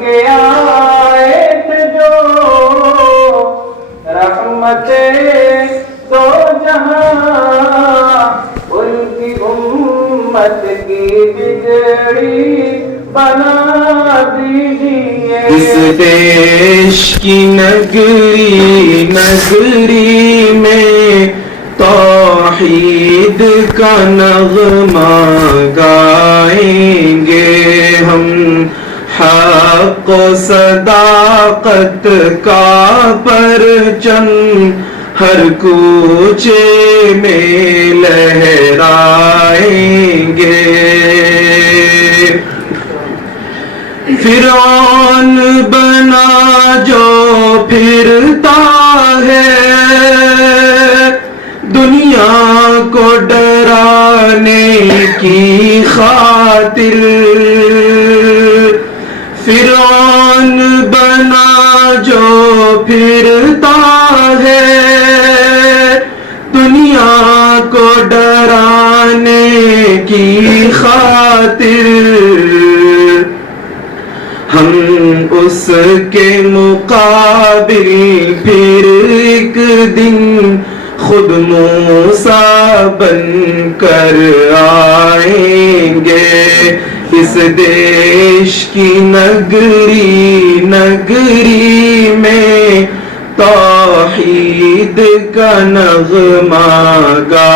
کے آئے تھے جو رحمت دو جہاں، ان کی امت کی بگڑی بنا دیجیے۔ اس دیش کی نگری میں توحید کا نغمہ گائیں گے ہم، حق و صداقت کا پرچم ہر کوچے میں لہرائیں گے۔ فرعون بنا جو پھرتا ہے دنیا کو ڈرانے کی خاطر، فرعون بنا جو پھرتا ہے دنیا کو ڈرانے کی خاطر، ہم اس کے مقابل پھر ایک دن خود موسیٰ بن کر آئیں گے۔ اس دیش کی نگری میں توحید کا نغمہ گا